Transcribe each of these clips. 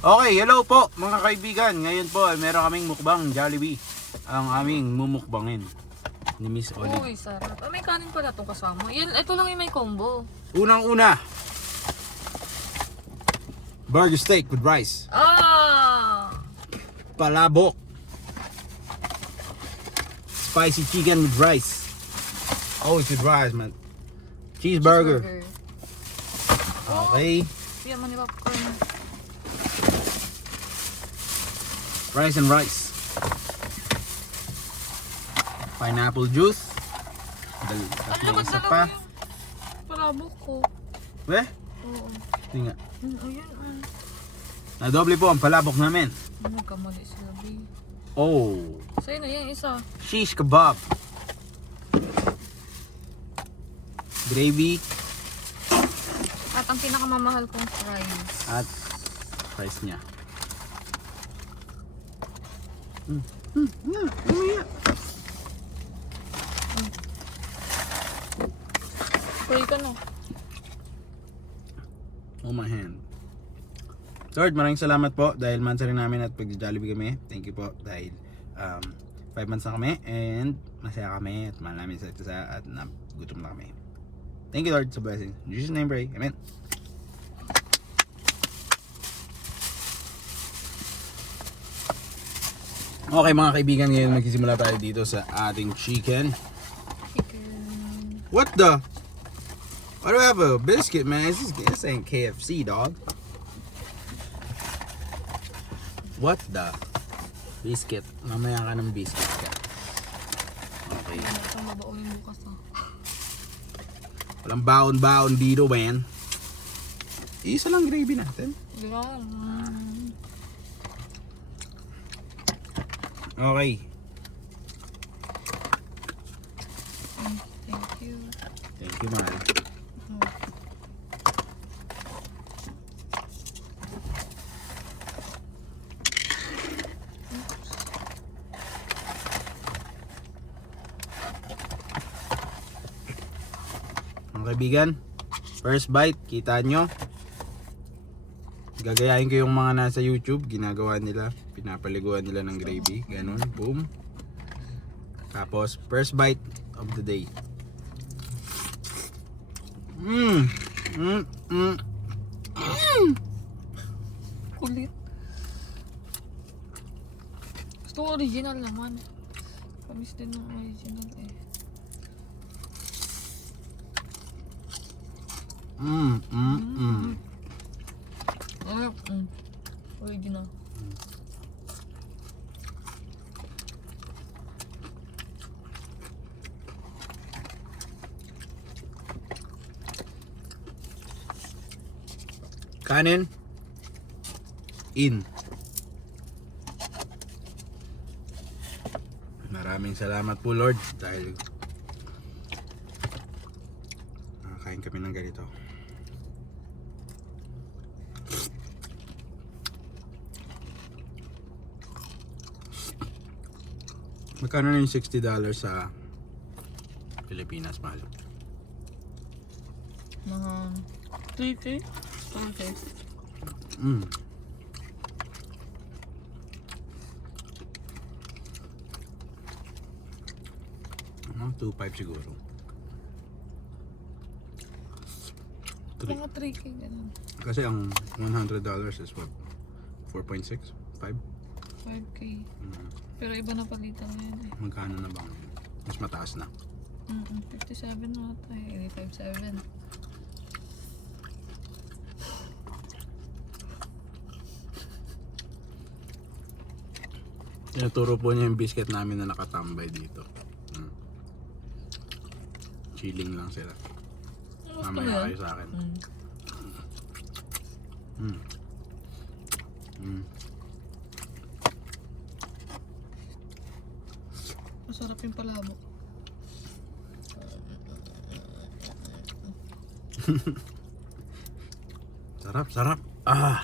Okay, hello po mga kaibigan. Ngayon po ay meron kaming mukbang Jollibee. Ang aming mumukbangin ni Miss Olive. Uy, sarap. May kanin pala itong kasama. Yan, ito lang yung may combo. Unang-una, burger steak with rice. Palabok. Spicy chicken with rice. Always with rice, man. Cheeseburger. Okay. Yan, mani popcorn. Rice and rice. Pineapple juice. Ano ba Isa dalawa pa. yung palabok ko? Weh? Oo. Hindi nga. Ayun. Nadoble po ang palabok namin. Nagkamali sila, B. Oh. Sa'yo na yan, isa. Shish kebab. Gravy. At ang pinakamamahal kong fries. At rice niya. Pray ka no. Oh my hand. Lord, maraming salamat po dahil months rin namin at pag-Jollibee kami. Thank you po dahil 5 months na kami and masaya kami at mahal namin sa isa at gutom na kami. Thank you Lord sa blessing. In Jesus' name pray. Amen. Okay mga kaibigan, ngayon magsisimula tayo dito sa ating chicken. Chicken. What the? Why do I have a biscuit, man? This ain't KFC, dog. What the? Biscuit. Mamaya ka ng biscuit ka. Okay. Ano ito, mabaunin bukas ah. Walang baon-baon dito, man. Isa lang gravy natin. Yan. Okay. Thank you. Thank you, man. Mga kaibigan, first bite, kita nyo. Gagayahin ko yung mga nasa YouTube, ginagawa nila, pinapaliguan nila ng gravy, ganun, boom. Tapos, first bite of the day. Kulit. Gusto ko original naman. Kamis din ng original eh. Original. Kanin. In. Maraming salamat po Lord dahil nakakain kami ng ganito. Magkano na yung $60 sa Pilipinas, mahal? Mga 3K? Okay. Mga 2.5 siguro. Mga 3K ganun. Kasi ang $100 is what? 4.6? 5? 5K. Pero iba na palitan ngayon eh. Magkano na ba? Mas mataas na. 57 na ata eh. 57. Tinuturo po niya yung biscuit namin na nakatambay dito. Chilling lang sila. Mamaya kayo sa akin. Masarap yung palabok. Sarap, sarap. Ah!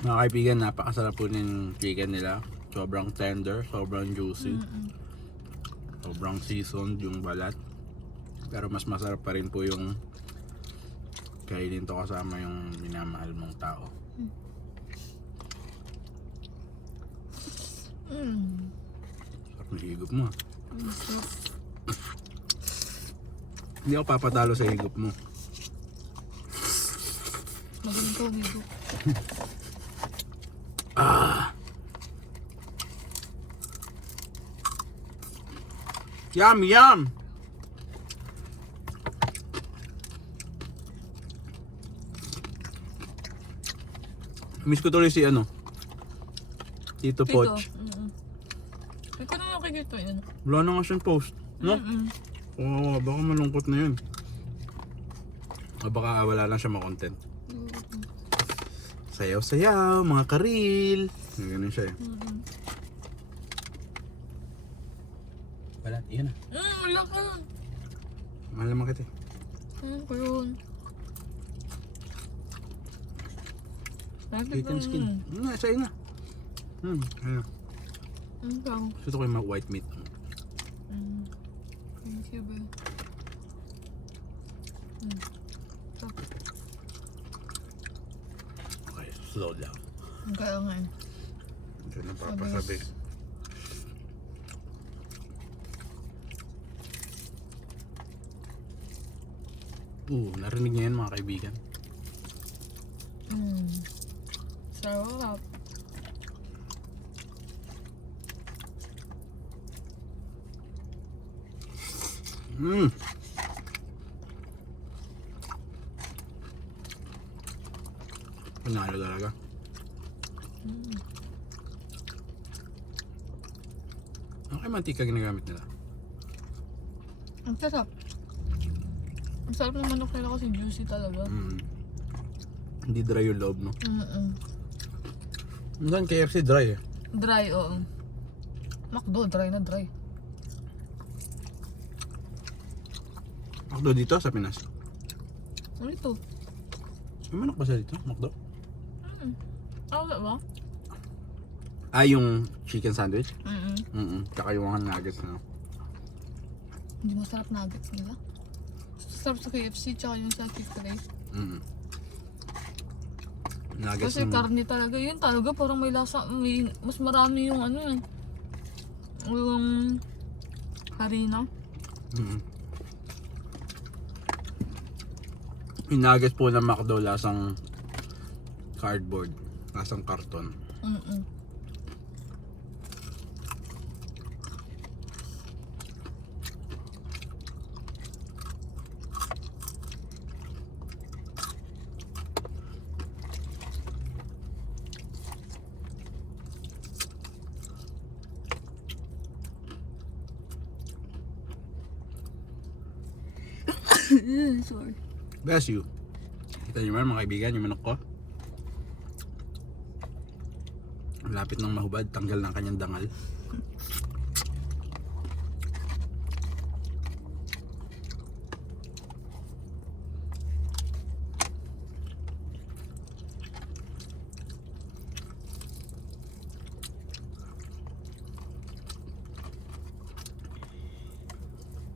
Mga kaibigan, napakasarap po ng chicken nila. Sobrang tender, sobrang juicy. Sobrang seasoned yung balat. Pero mas masarap pa rin po yung Kainin to kasama yung minamahal mong tao. Sarap na higop mo ah. Hindi ako papatalo sa higop mo. Magaling ka, amigo. Yum, yum! Miss ko tuloy si ano, Tito Poch. Hindi ko na nakikita yun. Wala na nga siyang post, no? Oo, baka malungkot na yun. O baka wala lang siya ma-content. Sayaw-sayaw, mga karil. Ganun siya eh. Wala, iyan na. Wala ka. Mahal naman kita eh. Ano ko yun? Chicken skin. Sa'yo na. Ayun. Ano ka? Gusto ko yung white meat. Thank you, ba? Okay, slow down. Ang kaya nga eh. Ito na papasabi. Narinig niya yan mga kaibigan. Sarap. Panalo talaga. Ano kaya mantika ginagamit nila? Ang sarap. Ang sarap ng manok nila kasi juicy talaga. Hindi dry yung loob, no? Minsan KFC dry eh. Dry, oo. McDo, dry na dry. McDo dito sa Pinas. Ano ito? May manok ba siya dito? McDo? Wala ba? Yung chicken sandwich? Tsaka yung mga nuggets na. Hindi masarap nuggets nila. Sarap sa KFC tsaka yung sa Chick-fil-A. Nuggets Kasi karne talaga yun. Talaga parang may lasa. Mas marami yung ano eh. Yung harina. Yung nuggets po ng McDo lasang cardboard. Lasang karton. Sorry. Bless you. Kita niyo man mga kaibigan yung manok ko. Malapit ng mahubad, tanggal ng kanyang dangal.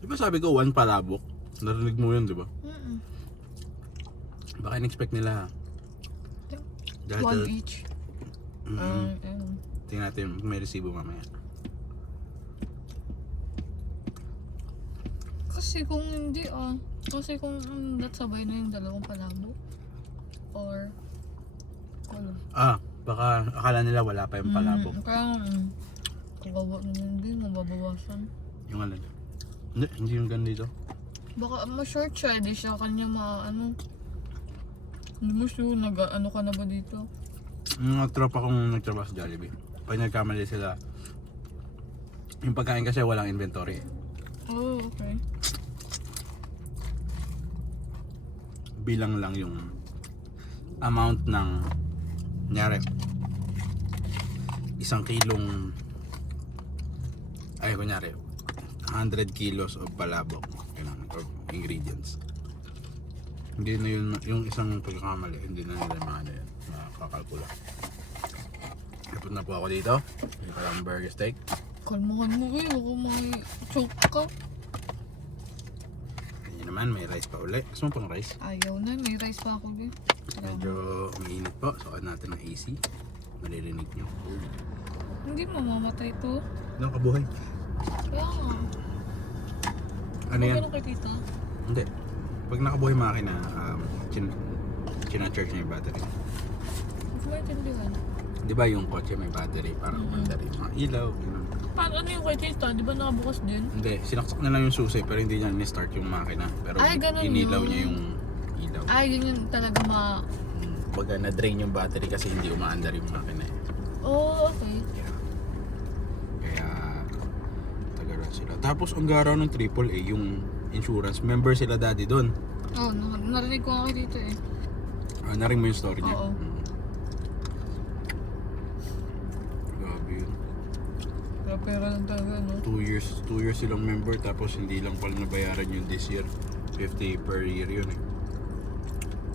Diba sabi ko one palabok? Narinig mo yun, diba? Baka in-expect nila. One each. Tingnan natin kung may resibo mamaya. Kasi kung hindi kasi kung natsabay na yung dalawang palabo. Or ano. Baka akala nila wala pa yung palabok. Kaya kawawa naman din, mababawasan. Yung alin? Hindi yung ganito. Baka ma-short siya, di siya kanya hindi mo sure, nag-ano ka na ba dito? Yung mga tropa kong nagtrabaho sa Jollibee, pag nagkamali sila, yung pagkain kasi walang inventory. Oh, okay. Bilang lang yung amount ng kunyari 1 kilong 100 kilos of palabok or ingredients. Hindi na yun, yung isang pagkakamali, hindi na nila makakalkula. Kapag na po ako dito, may palang burger steak. Kalmahan mo kayo, baka may choke ka. Yan naman. naman, may rice pa uli. Gusto mo pang rice? Ayaw na, may rice pa ako din. Medyo mainit po. Sukat natin ng AC. Malilinig nyo. Hindi mamamatay to. Anong kabuhay? Kaya nga. Ano yan? Ganun kay tita? Hindi. Pag nakabuhay makina, china-charge niya yung battery. Hindi ko maintindihan. Di ba yung kotse may battery? Parang mandari yung mga ilaw. Ganun. Paano ano yung kay tita? Di ba nakabukas din? Hindi, sinaksak na lang yung susi pero hindi niya ni-start yung makina. Pero Ay, ganun inilaw yun. niya yung ilaw. Ay, yun yung talaga Pagka na-drain yung battery kasi hindi umaandar yung makina. Oh, okay. Kaya tagaran sila. Tapos ang garaw ng AAA, yung insurance, member sila daddy doon. Oh, narinig ko nga kay tita eh. Naring mo yung story niya. Oo. Grabe yun. Kaya pera lang talaga, no? 2 years silang member tapos hindi lang pala nabayaran yun this year. 50 per year yun eh.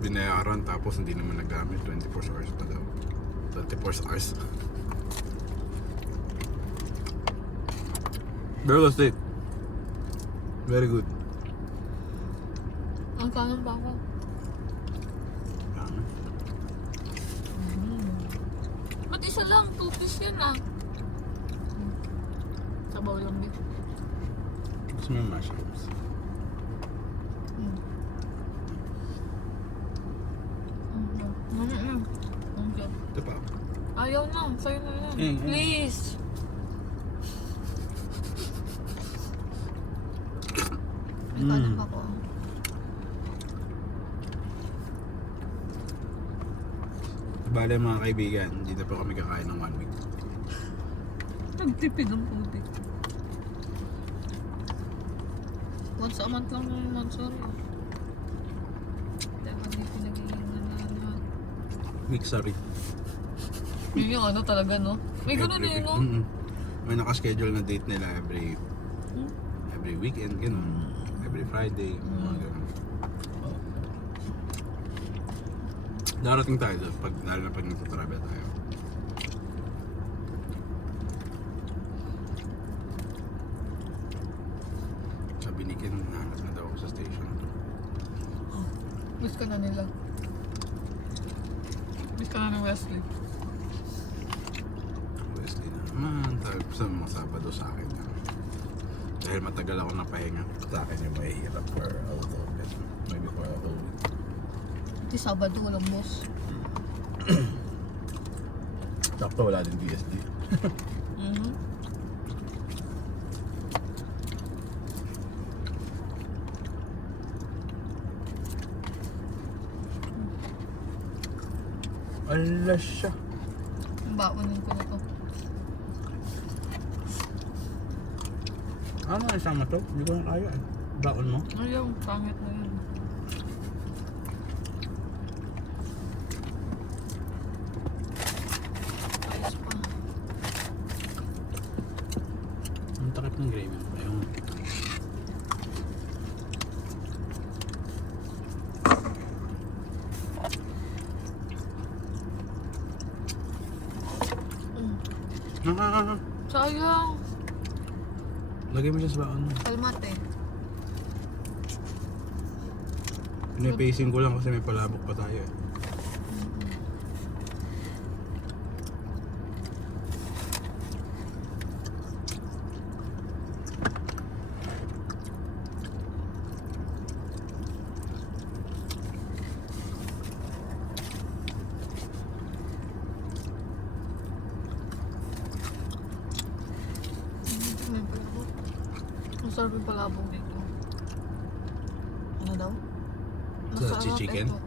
Binayaran tapos hindi naman nagamit. 24 hours pa daw. 24 hours. Real estate. Very good. Ang kanan pa ako. Ba't isa lang? 2 piece yan ah. Sabaw lang din. Gusto mo yung mushrooms? Okay. Ito pa. Ayaw na. Sa'yo na yan. Eh, eh. Please. May kanan pa ako. Bale mga kaibigan, dito po kami kakain ng 1 week. Nagtipid ang puti. Once a month lang naman, sorry. Dapat hindi pinag-iingan na. Week, sorry. Yun yung ano talaga, no? May ganun Every eh, week. no? May nakaschedule na date nila every weekend, ganun. Every Friday, mga ganun. Darating tayo doon, lalo na pag nagtatravel tayo. Sabi ni Ken, nahanap na daw ako sa station. Miss ka na nila. Miss ka na ni Wesley. Wesley na naman, tayo sa mga Sabado sa akin. Dahil matagal ako napahinga, sa akin yung mahihirap for a whole week. Maybe for a whole week. Di Sabado, walang boss. Sakto wala din DSD. Ala siya. Baonin ko na to. Ano ang isama to? Hindi ko na kaya eh. Baon mo? Ayaw, pangit na yun. Ayos pa. Ang takip ng gravy. Ayun. Sayang. Lagay mo siya sa baon mo. Kalmate. Pinipacing ko lang kasi may palabok pa tayo eh. May palabok. Masarap yung palabok dito. Ano daw? Sa chicken? ito.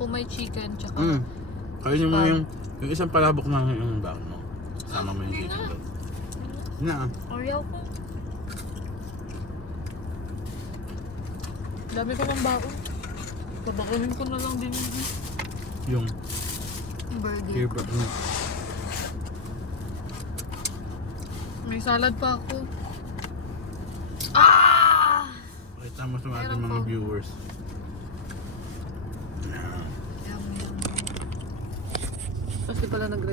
Kung may chicken, tsaka Kainin mo yung isang palabok na yung baon mo. Sama mo yung Hindi chicken na. doon. Na. Ayaw ko. Dami ko ng baon. Kabakunin ko na lang din Yung burger. here ba? May salad pa ako. Ah! Pakita mo sa ating Meron mga pa. viewers. Kasi pala nag